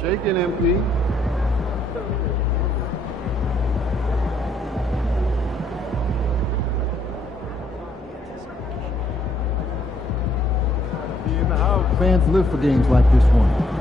Shaking MP. Be in the house. Fans live for games like this one.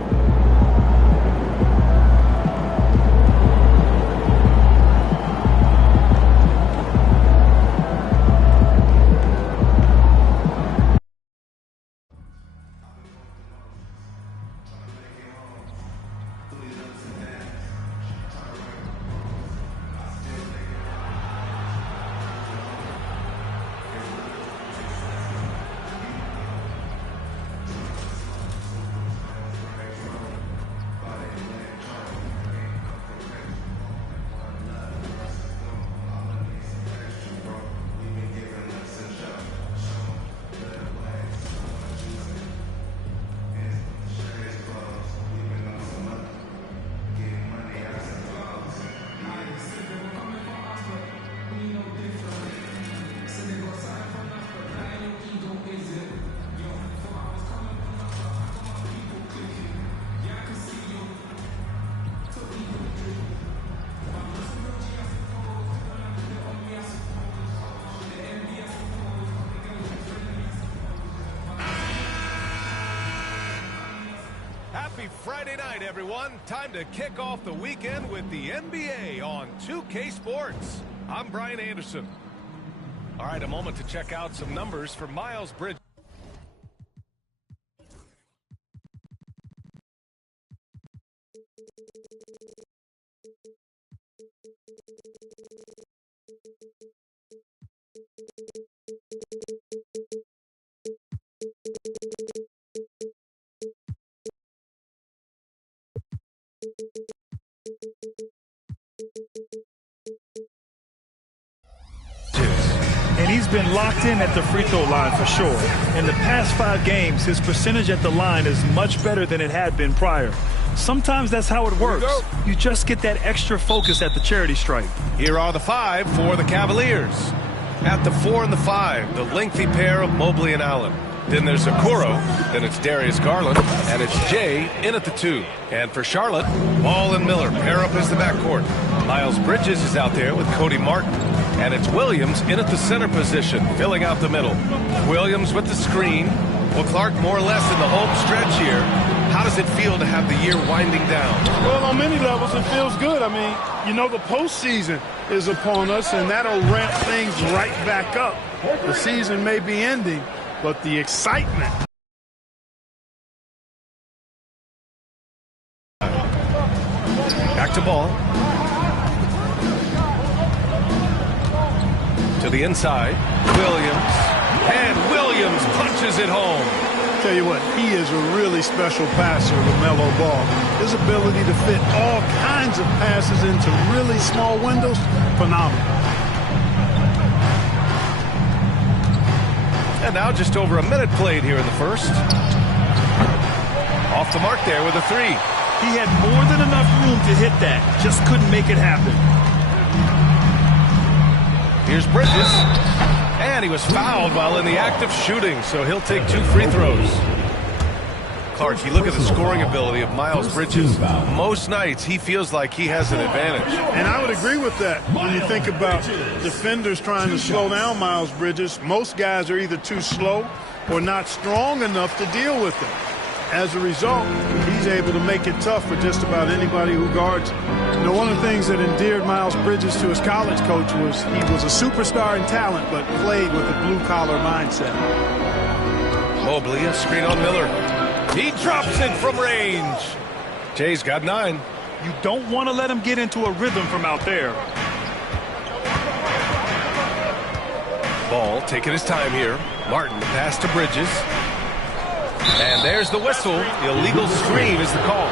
Happy Friday night, everyone. Time to kick off the weekend with the NBA on 2K Sports. I'm Brian Anderson. All right, a moment to check out some numbers for Miles Bridges. And he's been locked in at the free throw line for sure. In the past 5 games, his percentage at the line is much better than it had been prior. Sometimes that's how it works. You just get that extra focus at the charity stripe. Here are the 5 for the Cavaliers. At the 4 and the 5, the lengthy pair of Mobley and Allen. Then there's Okoro, then it's Darius Garland, and it's Jay in at the 2. And for Charlotte, Ball and Miller pair up as the backcourt. Miles Bridges is out there with Cody Martin. And it's Williams in at the center position, filling out the middle. Williams with the screen. Well, Clark more or less in the home stretch here. How does it feel to have the year winding down? Well, on many levels, it feels good. I mean, you know, the postseason is upon us, and that'll ramp things right back up. The season may be ending, but the excitement. Back to Ball. To the inside, Williams, and Williams punches it home. Tell you what, he is a really special passer, LaMelo Ball. His ability to fit all kinds of passes into really small windows, phenomenal. And now just over a minute played here in the first. Off the mark there with a 3. He had more than enough room to hit that, just couldn't make it happen. Here's Bridges, and he was fouled while in the act of shooting, so he'll take 2 free throws. Clark, you look at the scoring ability of Miles Bridges. Most nights, he feels like he has an advantage. And I would agree with that. When you think about defenders trying to slow down Miles Bridges, most guys are either too slow or not strong enough to deal with him. As a result, he's able to make it tough for just about anybody who guards him. You know, one of the things that endeared Miles Bridges to his college coach was he was a superstar in talent, but played with a blue-collar mindset. Mobley, a screen on Miller. He drops it from range. Jay's got 9. You don't want to let him get into a rhythm from out there. Ball taking his time here. Martin, the pass to Bridges. And there's the whistle. Illegal screen is the call.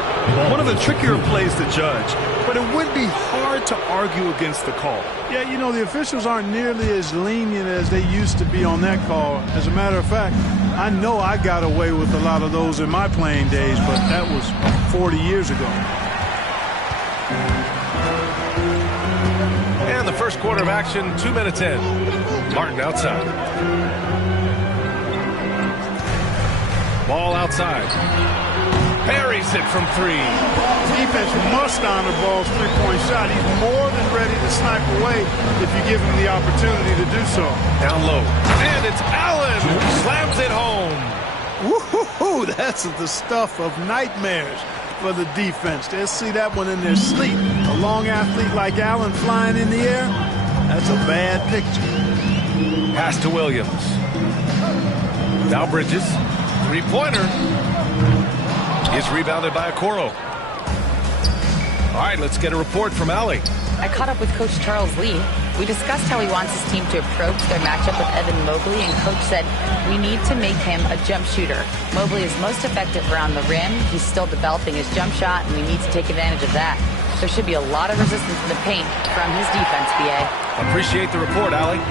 One of the trickier plays to judge, but it would be hard to argue against the call. Yeah, you know, the officials aren't nearly as lenient as they used to be on that call. As a matter of fact, I know I got away with a lot of those in my playing days, but that was 40 years ago. And the first quarter of action, 2 minutes in. Martin outside. Ball outside. buries it from three. Defense must honor Ball's three-point shot. He's more than ready to snipe away if you give him the opportunity to do so. Down low. And it's Allen who slams it home. Woo-hoo-hoo, that's the stuff of nightmares for the defense. They'll see that one in their sleep. A long athlete like Allen flying in the air, that's a bad picture. Pass to Williams. Now Bridges. Three-pointer. Is rebounded by Okoro. All right, let's get a report from Allie. I caught up with Coach Charles Lee. We discussed how he wants his team to approach their matchup with Evan Mobley, and Coach said we need to make him a jump shooter. Mobley is most effective around the rim. He's still developing his jump shot, and we need to take advantage of that. There should be a lot of resistance in the paint from his defense, BA. Appreciate the report, Allie.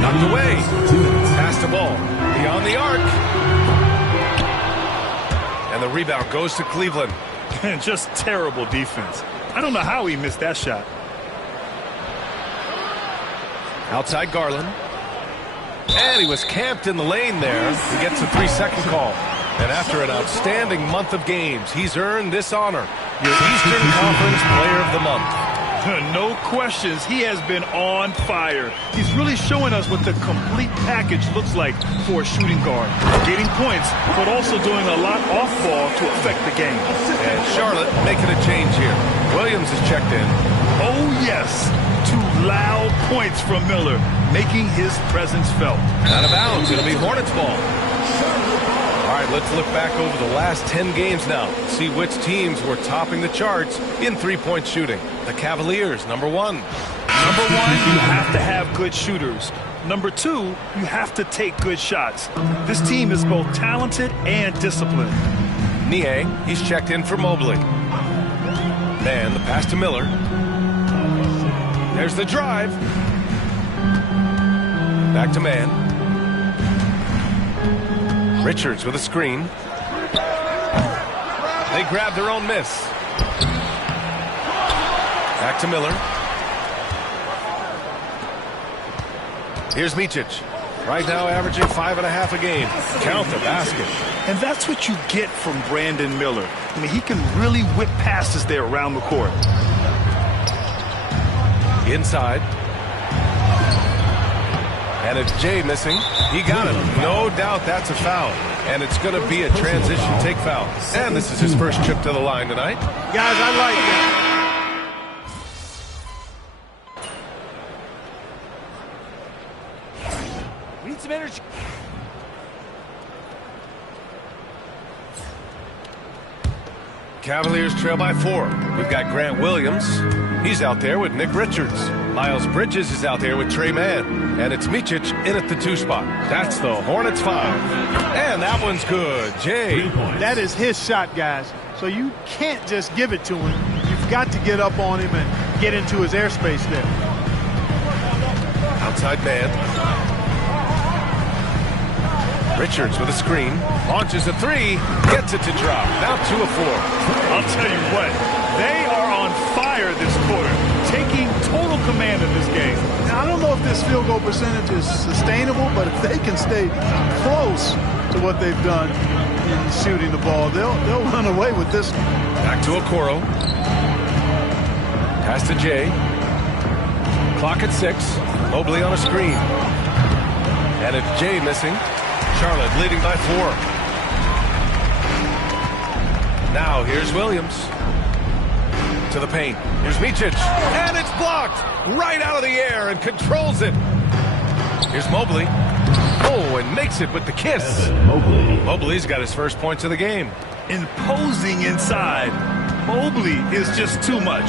Knocked away. Pass the ball. Beyond the arc. And the rebound goes to Cleveland. Just terrible defense. I don't know how he missed that shot. Outside Garland. And he was camped in the lane there. He gets a 3-second call. And after an outstanding month of games, he's earned this honor. Your Eastern Conference Player of the Month. No questions. He has been on fire. He's really showing us what the complete package looks like for a shooting guard. Getting points, but also doing a lot off ball to affect the game. And Charlotte making a change here. Williams is checked in. Oh, yes. 2 loud points from Miller, making his presence felt. Out of bounds. It'll be Hornets ball. All right, let's look back over the last 10 games now. See which teams were topping the charts in three-point shooting. The Cavaliers, number 1. Number 1, you have to have good shooters. Number 2, you have to take good shots. This team is both talented and disciplined. Nie, he's checked in for Mobley. Man, the pass to Miller. There's the drive. Back to Man. Richards with a screen. They grab their own miss. Back to Miller. Here's Micic. Right now averaging 5.5 a game. Count the basket. And that's what you get from Brandon Miller. I mean, he can really whip passes there around the court. Inside. And it's Jay missing. He got it. No doubt that's a foul. And it's going to be a transition take foul. And this is his first trip to the line tonight. Guys, I like that. We need some energy. Cavaliers trail by 4. We've got Grant Williams. He's out there with Nick Richards. Miles Bridges is out there with Trey Mann. And it's Micic in at the 2 spot. That's the Hornets 5. And that one's good. Jay. That is his shot, guys. So you can't just give it to him. You've got to get up on him and get into his airspace there. Outside man. Richards with a screen. Launches a 3. Gets it to drop. Now 2 of 4. I'll tell you what. They are on fire this quarter, taking total command of this game. Now, I don't know if this field goal percentage is sustainable, but if they can stay close to what they've done in shooting the ball, they'll run away with this one. Back to Okoro. Pass to Jay. Clock at 6. Mobley on a screen. And it's Jay missing. Charlotte leading by 4. Now here's Williams. To the paint. Here's Micic. And it's blocked right out of the air and controls it. Here's Mobley. Oh, and makes it with the kiss. Mobley's got his first points of the game. Imposing inside. Mobley is just too much.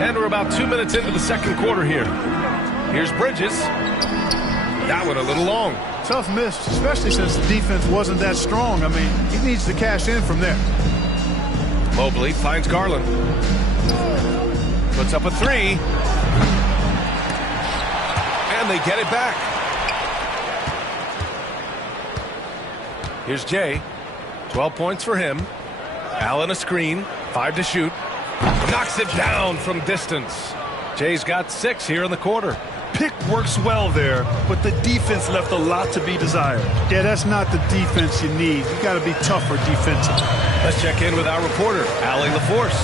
And we're about 2 minutes into the second quarter here. Here's Bridges. That one a little long. Tough miss, especially since the defense wasn't that strong. I mean, he needs to cash in from there. Mobley finds Garland. Puts up a 3. And they get it back. Here's Jay. 12 points for him. Allen a screen. 5 to shoot. Knocks it down from distance. Jay's got 6 here in the quarter. pick works well there, but the defense left a lot to be desired. Yeah, that's not the defense you need. You got to be tougher defensively. Let's check in with our reporter, Allie LaForce.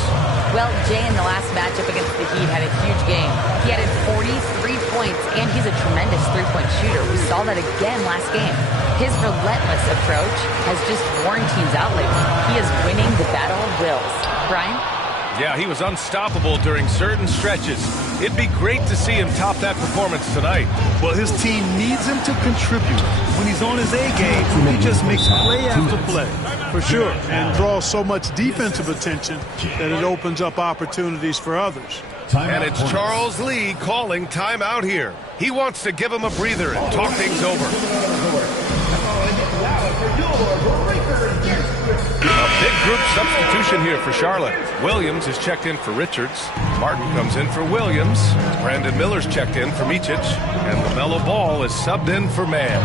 Well, Jay in the last matchup against the Heat had a huge game. He added 43 points, and he's a tremendous three-point shooter. We saw that again last game. His relentless approach has just worn teams out lately. He is winning the battle of wills. Brian? Yeah, he was unstoppable during certain stretches. It'd be great to see him top that performance tonight. Well, his team needs him to contribute. When he's on his A game, he just makes play after play. For sure, and draws so much defensive attention that it opens up opportunities for others. And it's Charles Lee calling timeout here. He wants to give him a breather and talk things over. A big group substitution here for Charlotte. Williams is checked in for Richards. Martin comes in for Williams. Brandon Miller's checked in for Micic. And LaMelo Ball is subbed in for Mann.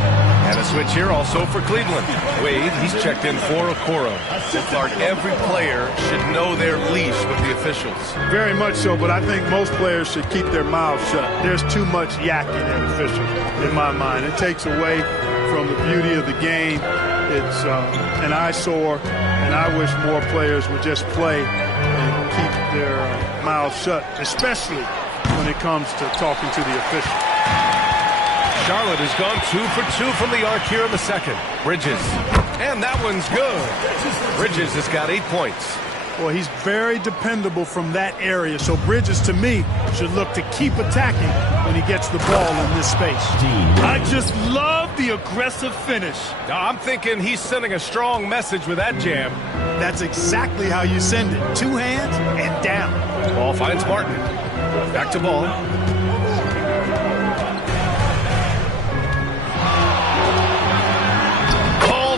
And a switch here also for Cleveland. Wade, he's checked in for Okoro. So far, every player should know their leash with the officials. Very much so, but I think most players should keep their mouths shut. There's too much yakking at officials, in my mind. It takes away from the beauty of the game. It's an eyesore, and I wish more players would just play and keep their mouths shut, especially when it comes to talking to the official. Charlotte has gone 2 for 2 from the arc here in the second. Bridges. And that one's good. Bridges has got 8 points. Well, he's very dependable from that area, so Bridges, to me, should look to keep attacking when he gets the ball in this space. I just love the aggressive finish. I'm thinking he's sending a strong message with that jam. That's exactly how you send it. 2 hands and down. Ball finds Martin. Back to Ball.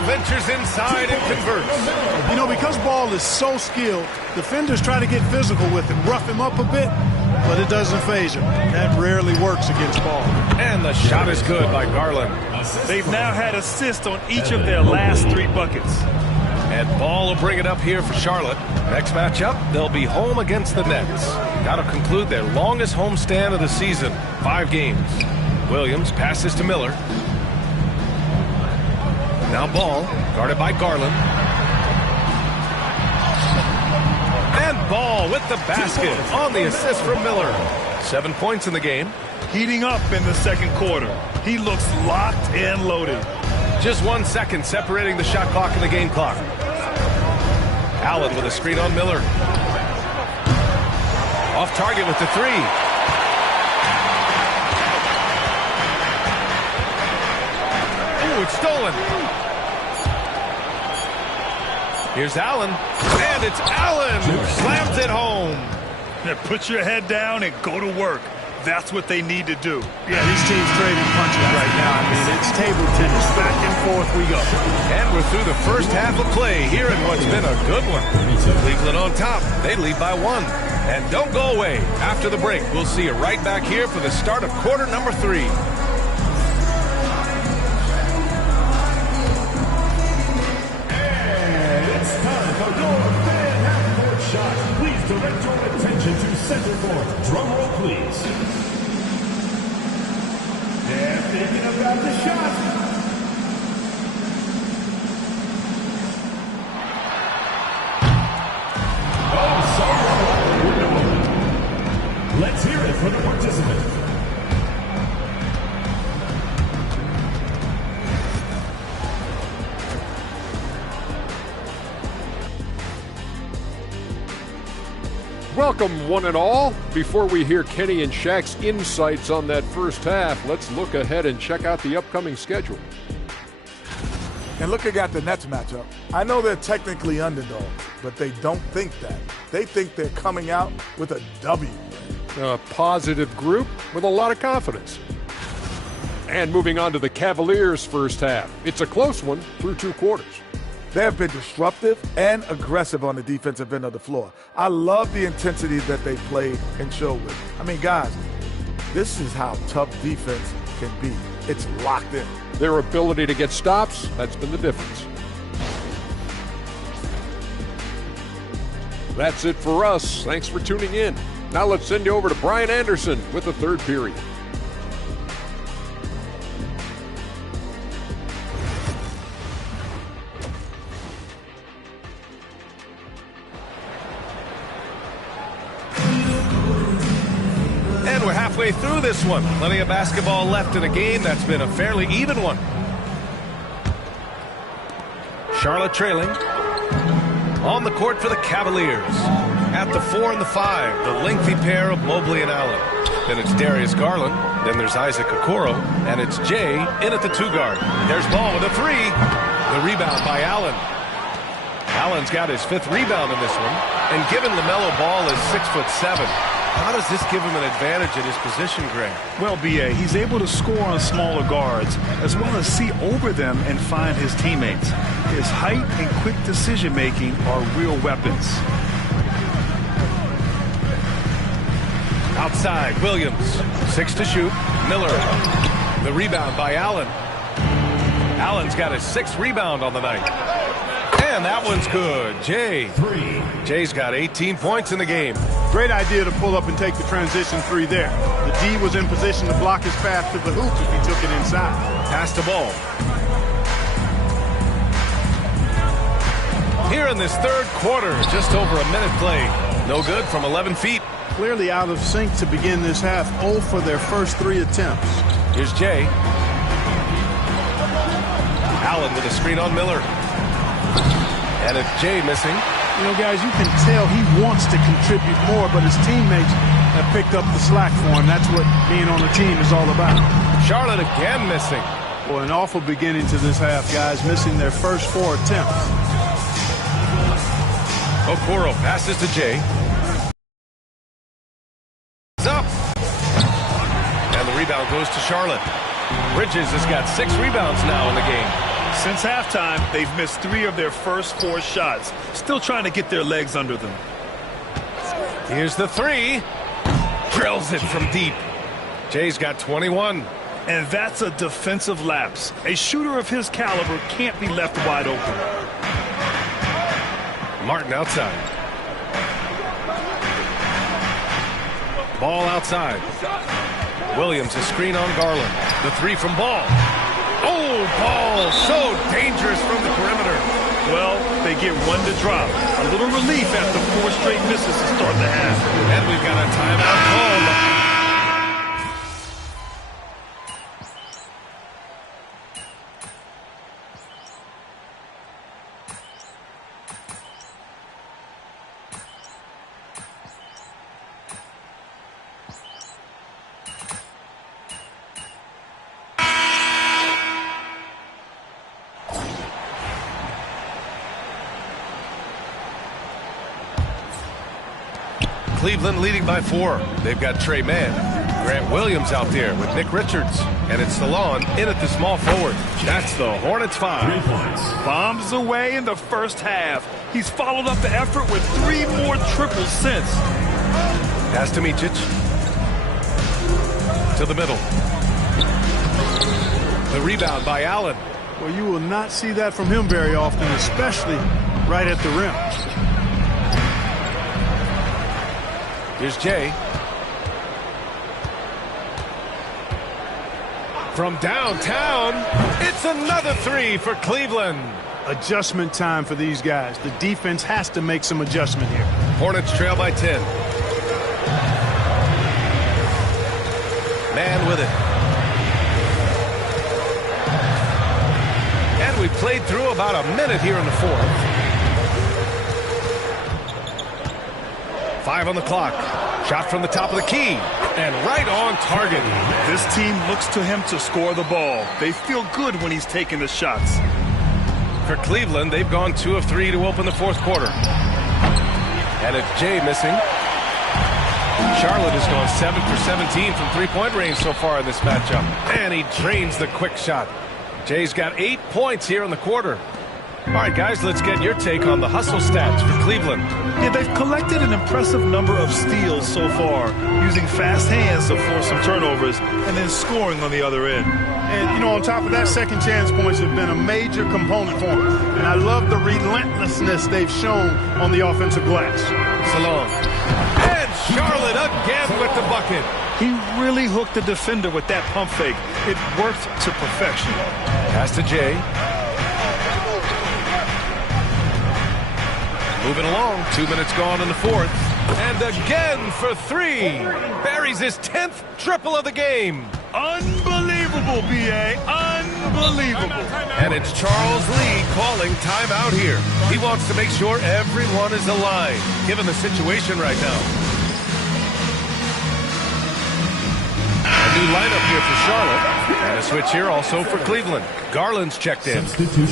Ventures inside and converts. You know, because Ball is so skilled, defenders try to get physical with him, rough him up a bit, but it doesn't faze him. That rarely works against Ball. And the shot is good by Garland. They've now had assists on each of their last 3 buckets. And Ball will bring it up here for Charlotte. Next matchup, they'll be home against the Nets. That'll conclude their longest homestand of the season, 5 games. Williams passes to Miller. Now Ball, guarded by Garland. And Ball with the basket on the assist from Miller. 7 points in the game. Heating up in the second quarter. He looks locked and loaded. Just 1 second separating the shot clock and the game clock. Allen with a screen on Miller. Off target with the 3. Ooh, it's stolen. Here's Allen, and it's Allen who slams it home. Now put your head down and go to work. That's what they need to do. Yeah, these teams trading punches right now. I mean, it's table tennis. Back and forth we go. And we're through the first half of play here in what's been a good one. Cleveland on top. They lead by 1. And don't go away. After the break, we'll see you right back here for the start of quarter number 3. Direct your attention to center court. Drum roll, please. They're thinking about the shot. Oh, sorry. Let's hear it for the participant. Welcome, one and all. Before we hear Kenny and Shaq's insights on that first half, let's look ahead and check out the upcoming schedule. And looking at the Nets matchup, I know they're technically underdogs, but they don't think that. They think they're coming out with a W. A positive group with a lot of confidence. And moving on to the Cavaliers' first half. It's a close one through 2 quarters. They have been disruptive and aggressive on the defensive end of the floor. I love the intensity that they played and showed with. I mean, guys, this is how tough defense can be. It's locked in. Their ability to get stops, that's been the difference. That's it for us. Thanks for tuning in. Now let's send you over to Brian Anderson with the third period. halfway through this one. Plenty of basketball left in a game that's been a fairly even one. Charlotte trailing. On the court for the Cavaliers. At the 4 and the 5, the lengthy pair of Mobley and Allen. Then it's Darius Garland. Then there's Isaac Okoro. And it's Jay in at the 2 guard. There's Ball with a 3. The rebound by Allen. Allen's got his 5th rebound in this one. And given LaMelo Ball is 6'7", how does this give him an advantage at his position, Greg? Well, B.A., he's able to score on smaller guards, as well as see over them and find his teammates. His height and quick decision-making are real weapons. Outside, Williams. 6 to shoot. Miller. The rebound by Allen. Allen's got his 6th rebound on the night. And that one's good. Jay's got 18 points in the game. Great idea to pull up and take the transition 3 there. The D was in position to block his path to the hoop if he took it inside. Pass the ball. Here in this 3rd quarter, just over a minute played. No good from 11 feet. Clearly out of sync to begin this half. 0 for their first 3 attempts. Here's Jay. Allen with a screen on Miller. And it's Jay missing. You know, guys, you can tell he wants to contribute more, but his teammates have picked up the slack for him. That's what being on the team is all about. Charlotte again missing. Well, an awful beginning to this half, guys, missing their first 4 attempts. Okoro passes to Jay. It's up. And the rebound goes to Charlotte. Bridges has got 6 rebounds now in the game. Since halftime, they've missed 3 of their first 4 shots. Still trying to get their legs under them. Here's the 3. Drills it from deep. Jay's got 21. And that's a defensive lapse. A shooter of his caliber can't be left wide open. Martin outside. Ball outside. Williams, a screen on Garland. The 3 from Ball. Oh, Ball so dangerous from the perimeter. Well, they get 1 to drop. A little relief after 4 straight misses to start the half. And we've got a timeout called. Cleveland leading by 4. They've got Trey Mann. Grant Williams out there with Nick Richards. And it's Salon in at the small forward. That's the Hornets 5. Bombs away in the first half. He's followed up the effort with 3 more triples since. Pass to Micic. To the middle. The rebound by Allen. Well, you will not see that from him very often, especially right at the rim. Here's Jay. From downtown, it's another 3 for Cleveland. Adjustment time for these guys. The defense has to make some adjustment here. Hornets trail by 10. Man with it. And we played through about a minute here in the 4th. 5 on the clock. Shot from the top of the key. And right on target. This team looks to him to score the ball. They feel good when he's taking the shots. For Cleveland, they've gone 2 of 3 to open the 4th quarter. And it's Jay missing. Charlotte has gone 7 for 17 from 3-point range so far in this matchup. And he drains the quick shot. Jay's got 8 points here in the quarter. All right, guys, let's get your take on the hustle stats for Cleveland. Yeah, they've collected an impressive number of steals so far, using fast hands to force some turnovers and then scoring on the other end. And, you know, on top of that, second chance points have been a major component for them. And I love the relentlessness they've shown on the offensive glass. Salon. And Charlotte again with the bucket. He really hooked the defender with that pump fake. It worked to perfection. Pass to Jay. Moving along, 2 minutes gone in the 4th. And again for three. Buries his 10th triple of the game. Unbelievable, B.A. Unbelievable. And it's Charles Lee calling timeout here. He wants to make sure everyone is aligned, given the situation right now. A new lineup here for Charlotte. And a switch here also for Cleveland. Garland's checked in.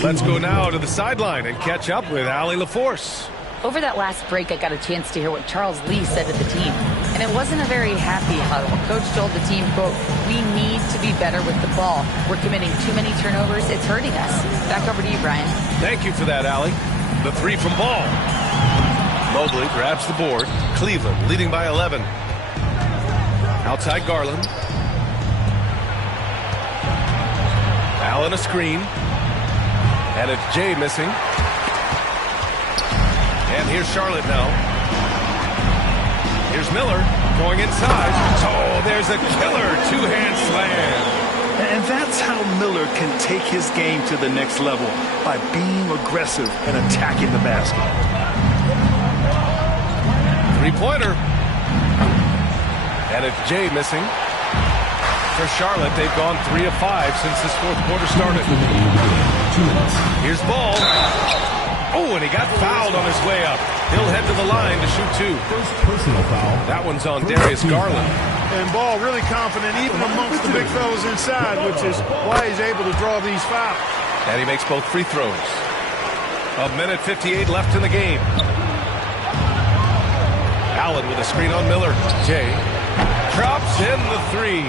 Let's go now to the sideline and catch up with Allie LaForce. Over that last break, I got a chance to hear what Charles Lee said to the team. And it wasn't a very happy huddle. Coach told the team, quote, "We need to be better with the ball. We're committing too many turnovers. It's hurting us." Back over to you, Brian. Thank you for that, Allie. The three from Ball. Mobley grabs the board. Cleveland leading by 11. Outside Garland. Allen a screen. And it's Jay missing. And here's Charlotte now. Here's Miller going inside. Oh, there's a killer two-hand slam. And that's how Miller can take his game to the next level, by being aggressive and attacking the basket. Three-pointer. And it's Jay missing. For Charlotte, they've gone 3 of 5 since this fourth quarter started. Here's Ball. Oh, and he got fouled on his way up. He'll head to the line to shoot two. First personal foul. That one's on Darius Garland. And Ball really confident even amongst the big fellas inside, which is why he's able to draw these fouls. And he makes both free throws. 1:58 left in the game. Allen with a screen on Miller. Jay drops in the three.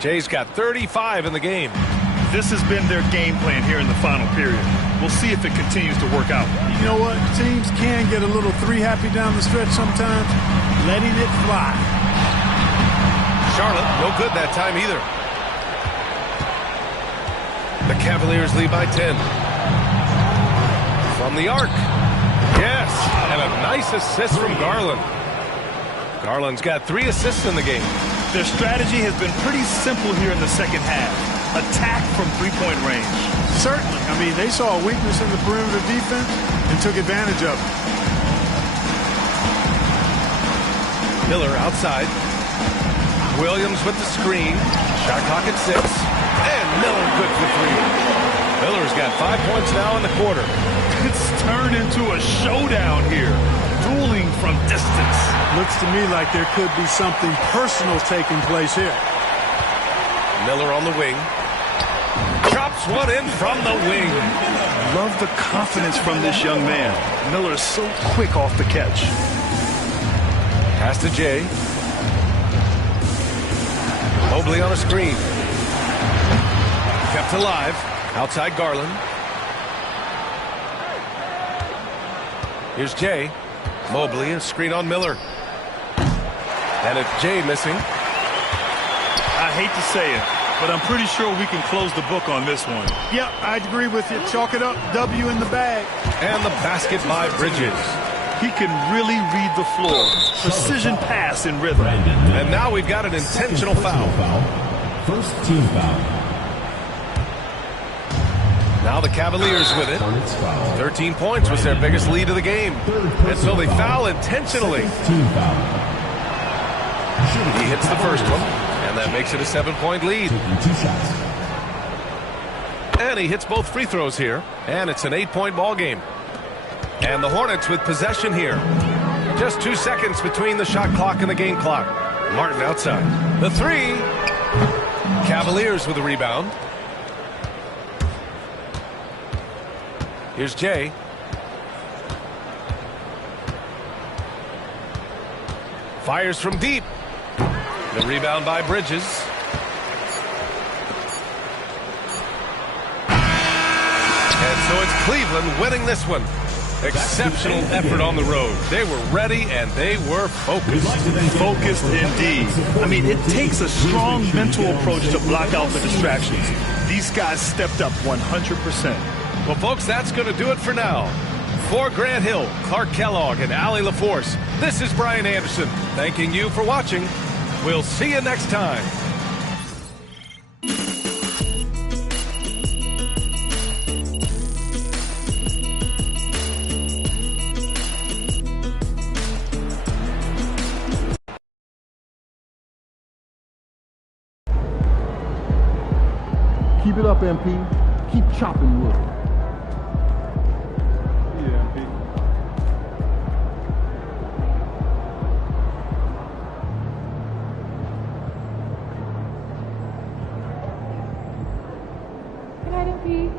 Jay's got 35 in the game. This has been their game plan here in the final period. We'll see if it continues to work out. You know what? Teams can get a little three-happy down the stretch sometimes. Letting it fly. Charlotte, no good that time either. The Cavaliers lead by 10. From the arc. Yes, and a nice assist from Garland. Garland's got 3 assists in the game. Their strategy has been pretty simple here in the second half. Attack from three-point range. Certainly. I mean, they saw a weakness in the perimeter defense and took advantage of it. Miller outside. Williams with the screen. Shot clock at 6. And Miller good for 3. Miller's got 5 points now in the quarter. It's turned into a showdown here. Dueling from distance. Looks to me like there could be something personal taking place here. Miller on the wing. Drops one in from the wing. Love the confidence from this young man. Miller's so quick off the catch. Pass to Jay. Mobley on a screen. Kept alive. Outside Garland. Here's Jay. Mobley, a screen on Miller. And it's Jay missing. I hate to say it, but I'm pretty sure we can close the book on this one. Yeah, I'd agree with you. Chalk it up. W in the bag. And the basket by Bridges. He can really read the floor. Precision pass in rhythm. And now we've got an intentional foul. First team foul. Now the Cavaliers with it. 13 points was their biggest lead of the game. And so they foul intentionally. Team foul. He hits the first one, and that makes it a 7-point lead. Taking 2 shots. And he hits both free throws here, and it's an 8-point ball game. And the Hornets with possession here. Just 2 seconds between the shot clock and the game clock. Martin outside. The three. Cavaliers with a rebound. Here's Jay. Fires from deep. The rebound by Bridges. And so it's Cleveland winning this one. Exceptional effort on the road. They were ready and they were focused. Focused indeed. I mean, it takes a strong mental approach to block out the distractions. These guys stepped up 100%. Well, folks, that's going to do it for now. For Grant Hill, Clark Kellogg, and Allie LaForce, this is Brian Anderson, thanking you for watching. We'll see you next time. Keep it up, MP. Keep chopping wood. Yeah, MP. Good night, MP.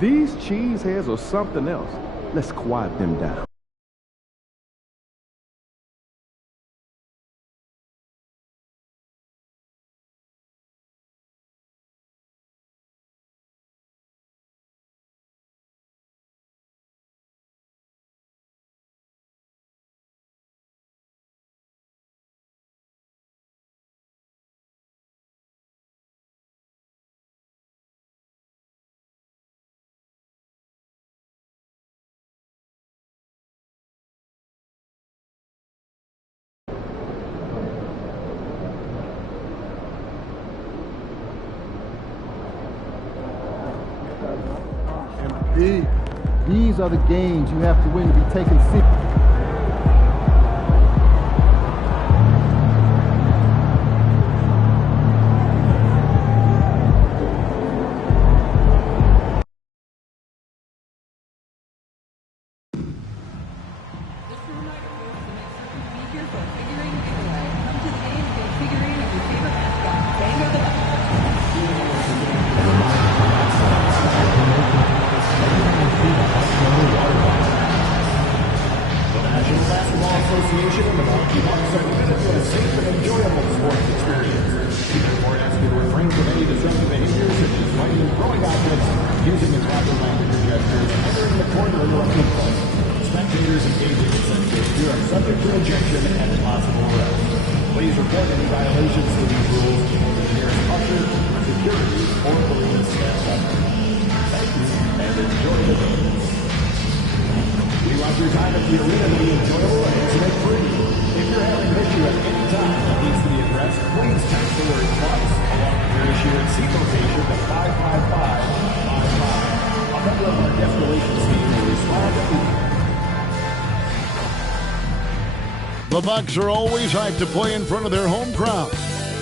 These cheeseheads are something else. Let's quiet them down. These are the games you have to win to be taken seriously. Association and the Milwaukee Bucks are committed to a safe and enjoyable sports experience. Therefore, ask you to refrain from any disruptive behaviors such as fighting and throwing objects, using improper language or gestures, and entering the court or interrupting play. Spectators engaging in such behavior are subject to ejection and possible arrest. Please report any violations to these rules to the nearest usher, security, or police staff member. Thank you, and enjoy the game. We want your time at the arena to be enjoyable and incident-free. If you're having an issue at any time that needs to be addressed, please text the word "plus" along with your issue and seat location to 55555. A member of our guest relations team will respond immediately. The Bucks are always hyped to play in front of their home crowd,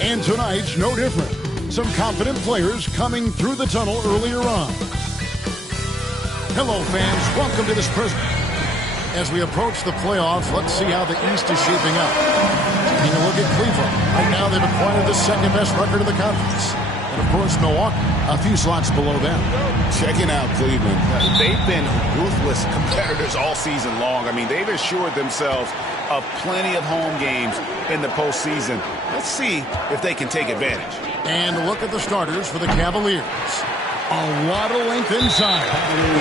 and tonight's no different. Some confident players coming through the tunnel earlier on. Hello, fans. Welcome to this prison. As we approach the playoffs, let's see how the East is shaping up. Taking a look at Cleveland. Right now, they've acquired the second-best record of the conference. And, of course, Milwaukee, a few slots below them. Checking out Cleveland. They've been ruthless competitors all season long. I mean, they've assured themselves of plenty of home games in the postseason. Let's see if they can take advantage. And look at the starters for the Cavaliers. A lot of length inside.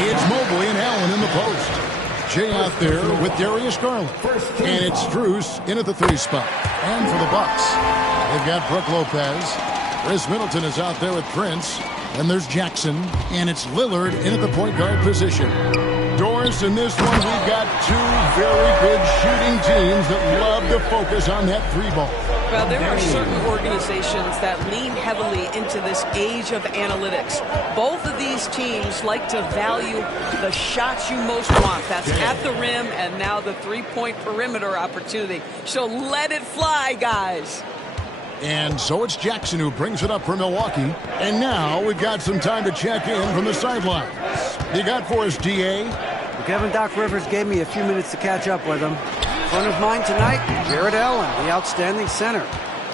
It's Mobley and Allen in the post. Jay out there with Darius Garland. And it's Strus in at the 3 spot. And for the Bucks, they've got Brook Lopez. Chris Middleton is out there with Prince. Then there's Jackson. And it's Lillard in at the point guard position. Doris, in this one, we've got 2 very good shooting teams that love to focus on that 3 ball. Well, there are certain organizations that lean heavily into this age of analytics. Both of these teams like to value the shots you most want. That's at the rim and now the 3-point perimeter opportunity. So let it fly, guys. And so it's Jackson who brings it up for Milwaukee. And now we've got some time to check in from the sidelines. You got for us, DA? Kevin Doc Rivers gave me a few minutes to catch up with him. Front of mind tonight, Jared Allen, the outstanding center.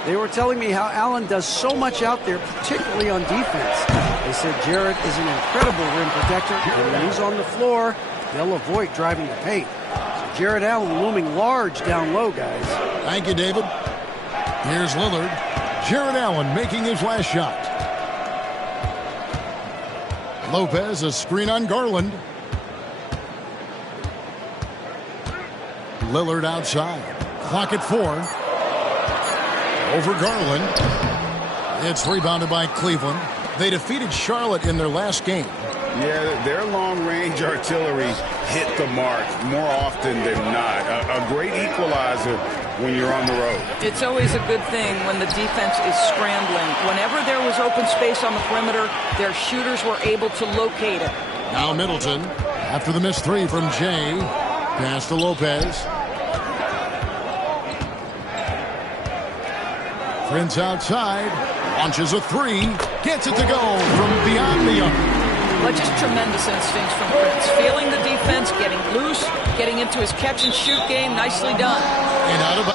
They were telling me how Allen does so much out there, particularly on defense. They said Jared is an incredible rim protector, and when he's on the floor, they'll avoid driving the paint. So Jared Allen looming large down low, guys. Thank you, David. Here's Lillard. Jared Allen making his last shot. Lopez, a screen on Garland. Lillard outside. Clock at 4. Over Garland. It's rebounded by Cleveland. They defeated Charlotte in their last game. Yeah, their long-range artillery hit the mark more often than not. A great equalizer when you're on the road. It's always a good thing when the defense is scrambling. Whenever there was open space on the perimeter, their shooters were able to locate it. Now Middleton, after the missed 3 from Jay, pass to Lopez. Prince outside, launches a 3, gets it to go from beyond the arc. But just tremendous instincts from Prince. Feeling the defense, getting loose, getting into his catch-and-shoot game. Nicely done. And out of